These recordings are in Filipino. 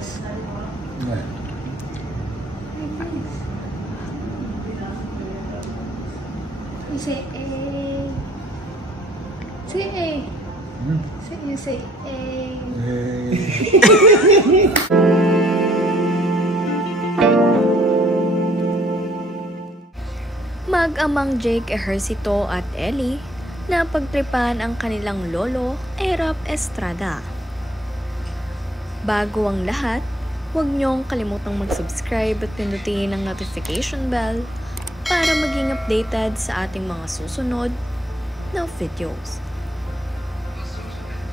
this. What? Like this. You say A. Say A. You say A. Mag-amang Jake Ejercito at Ellie na pagtripan ang kanilang lolo, Erap Estrada. Bago ang lahat, huwag niyong kalimutang mag-subscribe at pindutin ang notification bell para maging updated sa ating mga susunod na videos.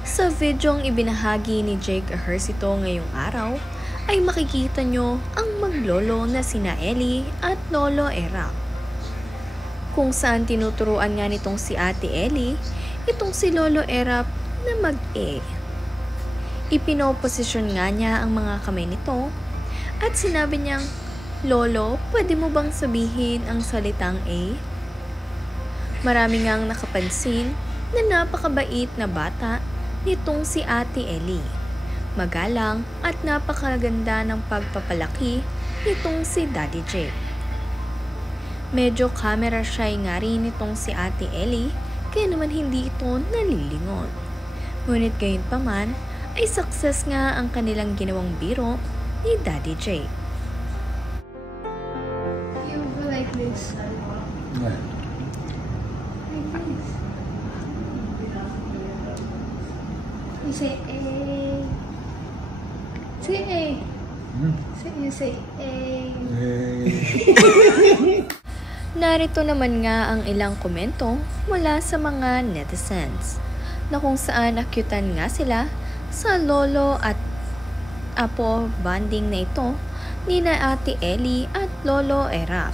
Sa videong ibinahagi ni Jake Ejercito ngayong araw, ay makikita nyo ang maglolo na sina Ellie at Lolo Erap. Kung saan tinuturuan nga nitong si Ate Ellie, itong si Lolo Erap na mag-A. Ipinoposisyon nga niya ang mga kamay nito at sinabi niyang, "Lolo, pwede mo bang sabihin ang salitang A?" Marami ngang nakapansin na napakabait na bata nitong si Ate Ellie. Magalang at napakaganda ng pagpapalaki nitong si Daddy Jake. Medyo camera shy nga rin itong si Ate Ellie, kaya naman hindi ito nalilingon. Ngunit gayon pa man, ay success nga ang kanilang ginawang biro ni Daddy Jake. You go like this. What? Like this. You say A. Say A. You say A. Narito naman nga ang ilang komento mula sa mga netizens na kung saan akyutan nga sila sa lolo at apo bonding na ito ni na Ate Ellie at Lolo Erap.